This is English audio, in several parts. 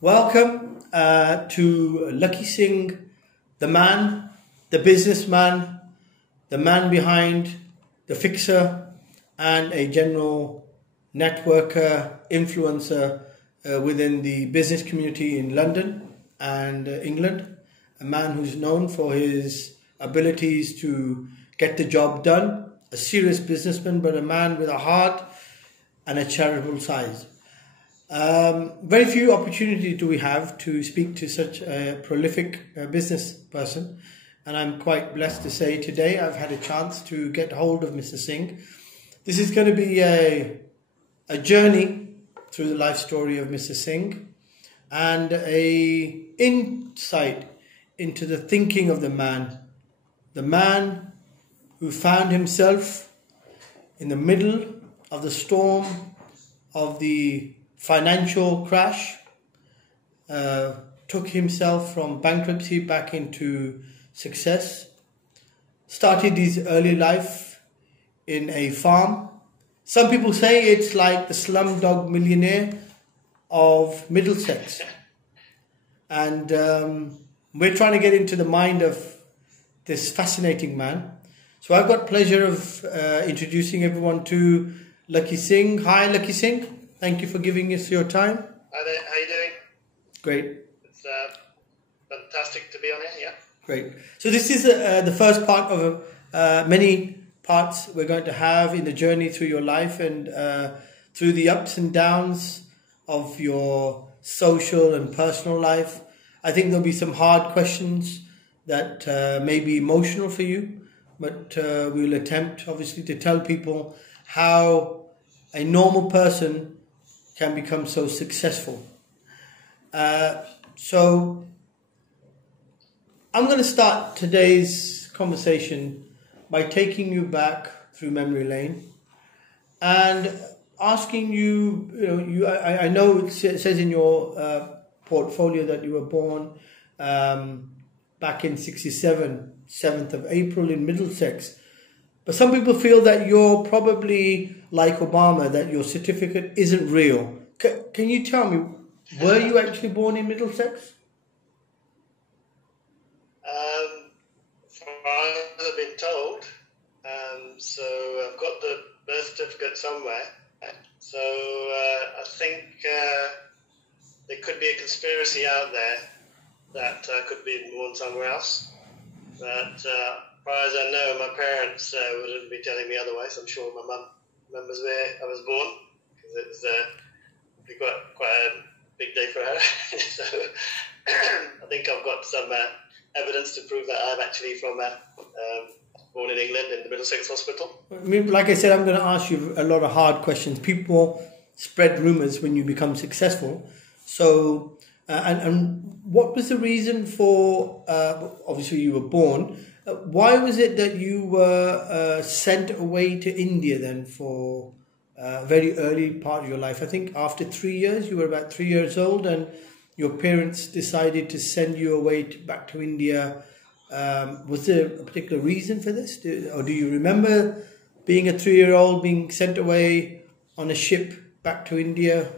Welcome to Lakhi Singh, the man, the businessman, the man behind the fixer, and a general networker, influencer within the business community in London and England. A man who's known for his abilities to get the job done, a serious businessman, but a man with a heart and a charitable side. Very few opportunities do we have to speak to such a prolific business person, and I'm quite blessed to say today I've had a chance to get hold of Mr. Singh. This is going to be a journey through the life story of Mr. Singh and a insight into the thinking of the man who found himself in the middle of the storm of the financial crash, took himself from bankruptcy back into success, started his early life in a farm. Some people say it's like the slumdog millionaire of Middlesex. And we're trying to get into the mind of this fascinating man. So I've got pleasure of introducing everyone to Lakhi Singh. Hi, Lakhi Singh. Thank you for giving us your time. Hi there, how are you doing? Great. It's fantastic to be on here, yeah. Great. So this is the first part of many parts we're going to have in the journey through your life and through the ups and downs of your social and personal life. I think there'll be some hard questions that may be emotional for you, but we'll attempt, obviously, to tell people how a normal person can become so successful. So I'm going to start today's conversation by taking you back through memory lane and asking you, I know it says in your portfolio that you were born back in 1967, 7th of April in Middlesex. But some people feel that you're probably like Obama, that your certificate isn't real. Can you tell me, were you actually born in Middlesex? From what I've been told, so I've got the birth certificate somewhere. So I think there could be a conspiracy out there that I could be born somewhere else. But as far as I know, my parents wouldn't be telling me otherwise. I'm sure my mum remembers where I was born, because it's quite a big day for her. So I think I've got some evidence to prove that I'm actually from born in England in the Middlesex Hospital. I mean, like I said, I'm going to ask you a lot of hard questions. People spread rumours when you become successful. So, and what was the reason for, obviously you were born, why was it that you were sent away to India then for a very early part of your life? I think after 3 years, you were about 3 years old, and your parents decided to send you away back to India. Was there a particular reason for this? Or do you remember being a 3-year-old being sent away on a ship back to India?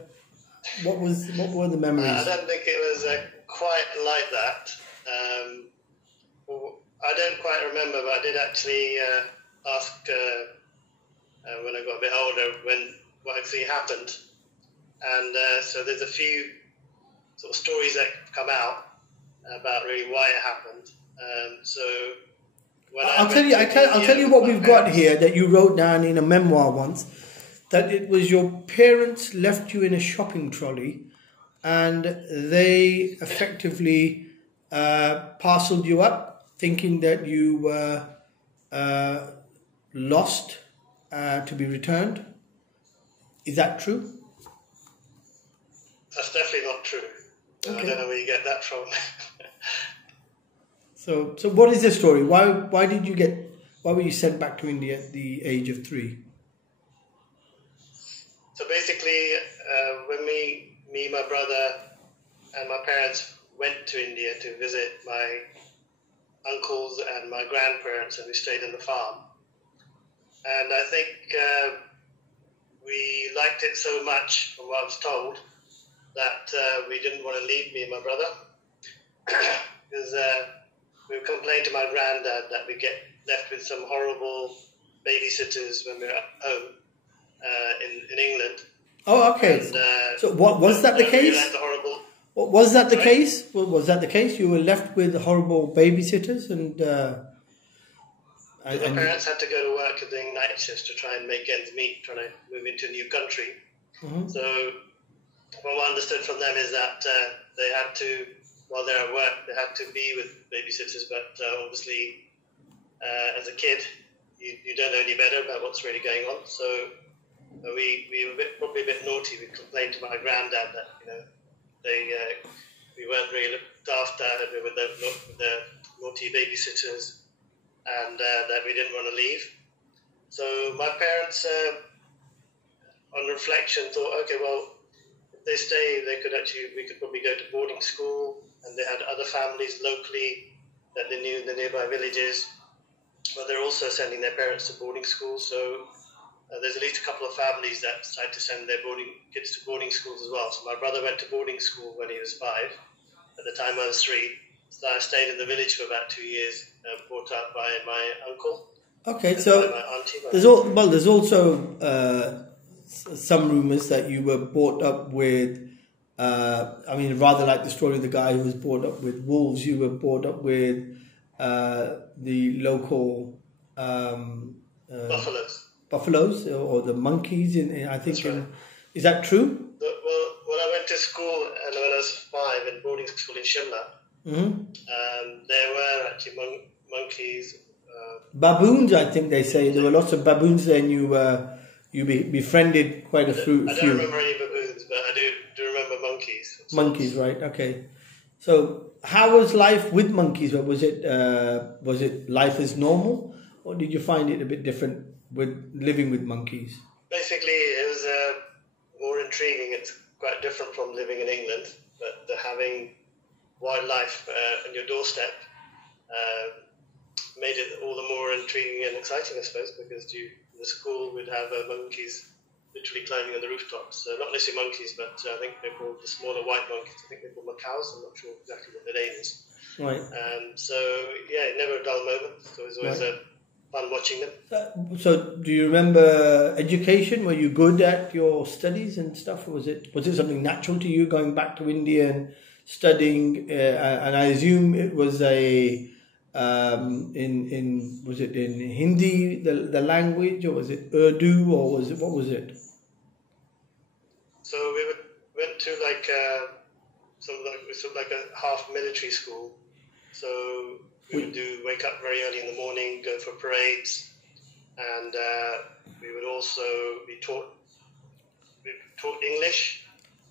What were the memories? I don't think it was quite like that. I don't quite remember, but I did actually ask when I got a bit older what actually happened. And so there's a few sort of stories that come out about really why it happened. So when I'll tell you what we've got here that you wrote down in a memoir once, that it was your parents left you in a shopping trolley and they effectively parceled you up, thinking that you were lost to be returned. Is that true? That's definitely not true. Okay. I don't know where you get that from. So what is the story? Why were you sent back to India at the age of 3? So basically, when me, my brother, and my parents went to India to visit my uncles and my grandparents, and we stayed in the farm. And I think we liked it so much, from what I was told, that we didn't want to leave, me and my brother, because we would complain to my granddad that we get left with some horrible babysitters when we're at home in England. Oh, okay. And, so was that the case? The horrible, was that the case? Was that the case? You were left with horrible babysitters, and my parents had to go to work doing night shifts to try and make ends meet, trying to move into a new country. Mm-hmm. So what I understood from them is that they had to, while they're at work, they had to be with babysitters, but obviously as a kid, you don't know any better about what's really going on. So we were probably a bit naughty. We complained to my granddad that we weren't really looked after with the naughty babysitters, and that we didn't want to leave. So my parents, on reflection, thought, okay, well, if they stay, we could probably go to boarding school, and they had other families locally that they knew in the nearby villages, but they're also sending their parents to boarding school. So there's at least a couple of families that decide to send their kids to boarding schools as well. So my brother went to boarding school when he was 5. At the time I was 3. So I stayed in the village for about 2 years, brought up by my uncle. Okay, so my auntie. There's also some rumours that you were brought up with. Rather like the story of the guy who was brought up with wolves. You were brought up with the local buffaloes or the monkeys. I think. Right. Is that true? Well, when I went to school and when I was 5 in boarding school in Shimla, there were actually monkeys. Baboons, I think they say. There were lots of baboons there, and you befriended quite a few. I don't remember any baboons, but I do remember monkeys. Monkeys, right? Okay. So, how was life with monkeys? Was it life as normal, or did you find it a bit different with living with monkeys? Basically, it was more intriguing. It's quite different from living in England, but having wildlife on your doorstep made it all the more intriguing and exciting, I suppose, because the school would have monkeys literally climbing on the rooftops. Not necessarily monkeys, but I think they're called the smaller white monkeys. I think they're called macaws. I'm not sure exactly what their name is. Right. So, yeah, never a dull moment. So it was always fun watching them. So, do you remember education? Were you good at your studies and stuff? Or was it something natural to you going back to India and studying? And I assume it was was it in Hindi, the language, or was it Urdu, or what was it? So we went to like a half military school. So we would wake up very early in the morning, go for parades, and we would also be taught English.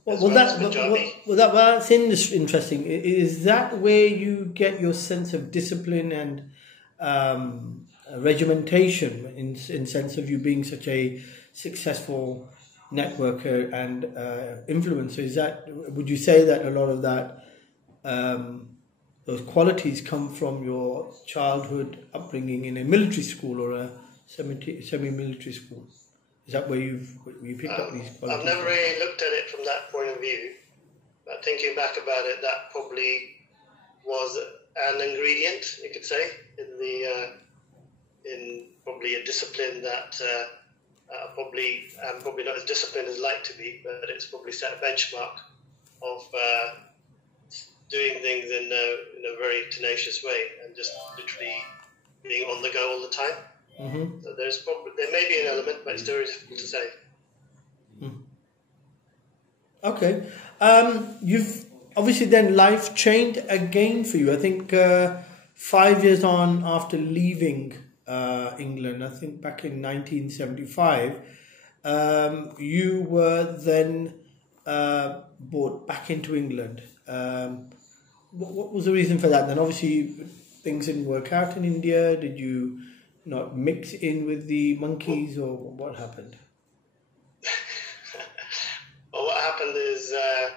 That's interesting. Is that where you get your sense of discipline and regimentation in sense of you being such a successful networker and influencer? Would you say that a lot of that those qualities come from your childhood upbringing in a military school or a semi-military school? Is that where you picked up these qualities? I've never really looked at it from that point of view, but thinking back about it, that probably was an ingredient, you could say, in probably a discipline that I'm probably not as disciplined as I'd like to be, but it's probably set a benchmark of doing things in a very tenacious way and just literally being on the go all the time. Mm-hmm. So there may be an element, but it's very difficult to say. Okay. You've obviously then life changed again for you. I think 5 years on after leaving England, I think back in 1975, you were then brought back into England. What was the reason for that? Then obviously things didn't work out in India. Did you not mix in with the monkeys, or what happened? Well, what happened is I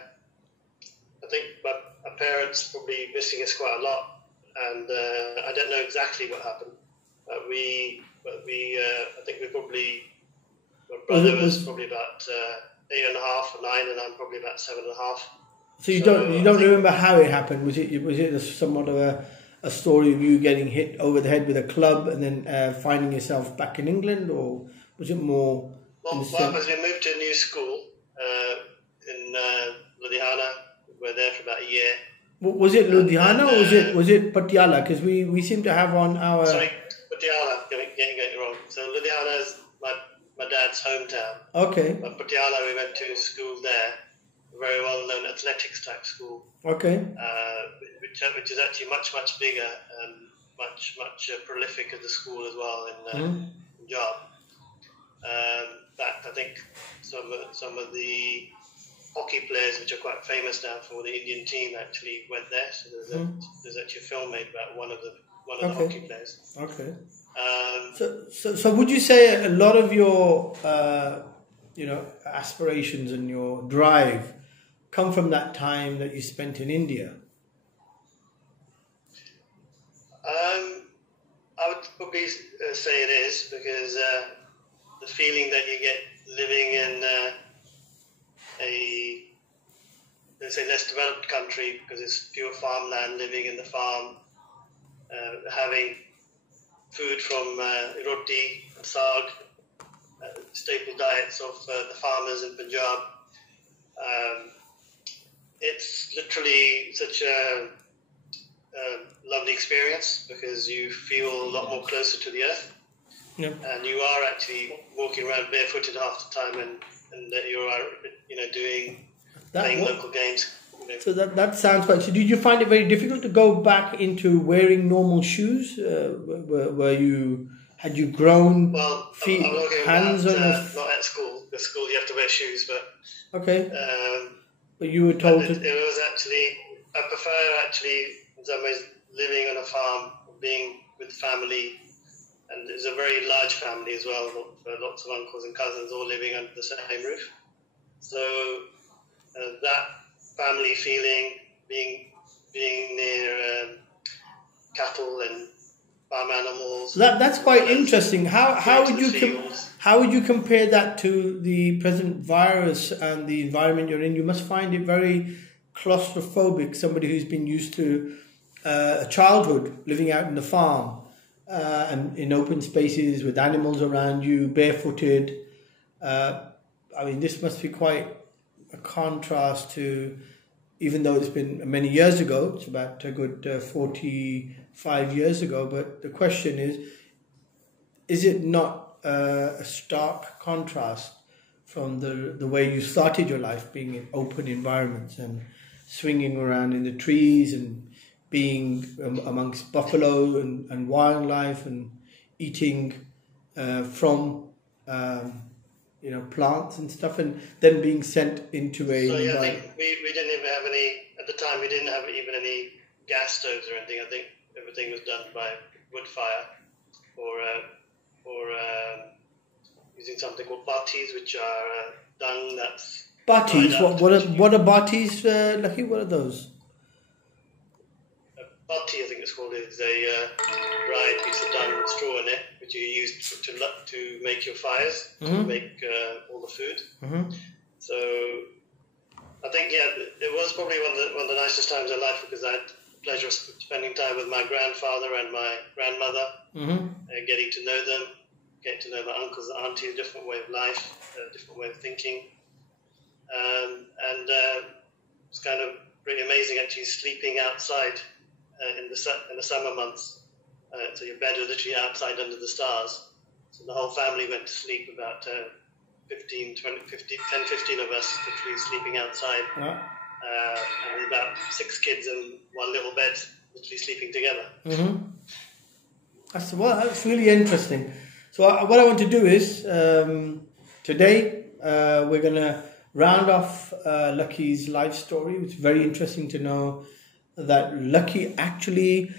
think my parents probably missing us quite a lot, and I don't know exactly what happened. I think my brother was probably about 8.5 or 9, and I'm probably about 7.5. So you don't remember how it happened? Was it somewhat of a story of you getting hit over the head with a club and then finding yourself back in England, or was it more? Well, as we moved to a new school in Ludhiana, we were there for about a year. Was it Ludhiana or was it Patiala? Because we seem to have on our... Sorry, Patiala, getting it wrong. So Ludhiana is my dad's hometown. Okay. But Patiala, we went to school there, a very well-known athletics type school. Okay. Which is actually much bigger and much prolific as a school as well in Punjab. In fact, I think some of the hockey players, which are quite famous now for the Indian team, actually went there. So there's actually a film made about one of the hockey players. Okay. So would you say a lot of your aspirations and your drive come from that time that you spent in India? I would probably say it is, because the feeling that you get living in a, let's say, less developed country, because it's pure farmland, living in the farm, having food from roti, saag, staple diets of the farmers in Punjab. It's literally such a lovely experience, because you feel a lot more closer to the earth. Yep. And you are actually walking around barefooted half the time, and that you are, playing local games. So that sounds quite. So did you find it very difficult to go back into wearing normal shoes? Had you grown feet, hands on? Not at school. At school you have to wear shoes, but okay. But you were told it was actually. I prefer actually in some ways living on a farm, being with family. And it's a very large family as well, lots of uncles and cousins all living under the same roof. So that family feeling, being near cattle and farm animals. That's quite interesting. How would you compare that to the present virus and the environment you're in? You must find it very claustrophobic. Somebody who's been used to a childhood living out in the farm. And in open spaces with animals around you, barefooted. This must be quite a contrast to, even though it's been many years ago, it's about a good 45 years ago, but the question is it not a stark contrast from the way you started your life, being in open environments and swinging around in the trees and being amongst buffalo and wildlife and eating from plants and stuff, and then being sent into a... So I think we didn't even have any, at the time we didn't have even any gas stoves or anything. I think everything was done by wood fire or using something called batis, which are dung that's... Batis? What are batis, Lakhi? What are those? Bati, I think it's called, is a dried piece of dung with straw in it, which you use to make your fires, to make all the food. So I think, it was probably one of the nicest times in life, because I had the pleasure of spending time with my grandfather and my grandmother, getting to know them, getting to know my uncles and aunties, a different way of life, a different way of thinking. And it's kind of pretty amazing actually sleeping outside in the summer months. So your bed was literally outside under the stars. So the whole family went to sleep, about 10, 15 of us literally sleeping outside. And about 6 kids in one little bed, literally sleeping together. That's really interesting. So what I want to do is, today we're going to round off Lakhi's life story. It's very interesting to know that Lakhi actually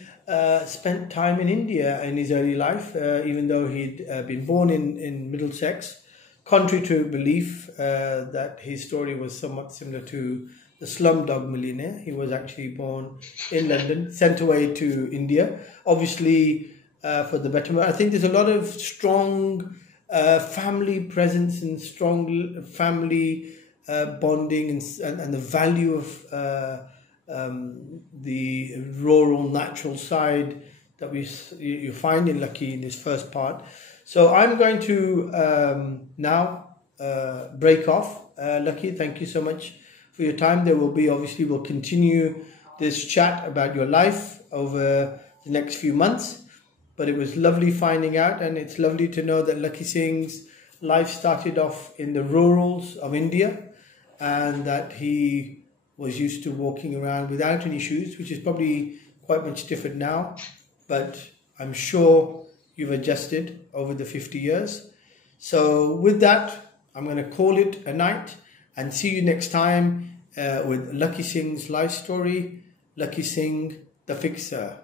spent time in India in his early life, even though he'd been born in Middlesex. Contrary to belief that his story was somewhat similar to the Slumdog Millionaire, he was actually born in London, sent away to India, obviously for the betterment. I think there's a lot of strong family presence and strong family bonding and the value of the rural natural side that you find in Lakhi in this first part. So I'm going to now break off. Lakhi, thank you so much for your time. There will be, obviously, we'll continue this chat about your life over the next few months. But it was lovely finding out, and it's lovely to know that Lakhi Singh's life started off in the rurals of India, and that he was used to walking around without any shoes, which is probably quite much different now. But I'm sure you've adjusted over the 50 years. So with that, I'm going to call it a night and see you next time with Lakhi Singh's life story, Lakhi Singh, the Fixer.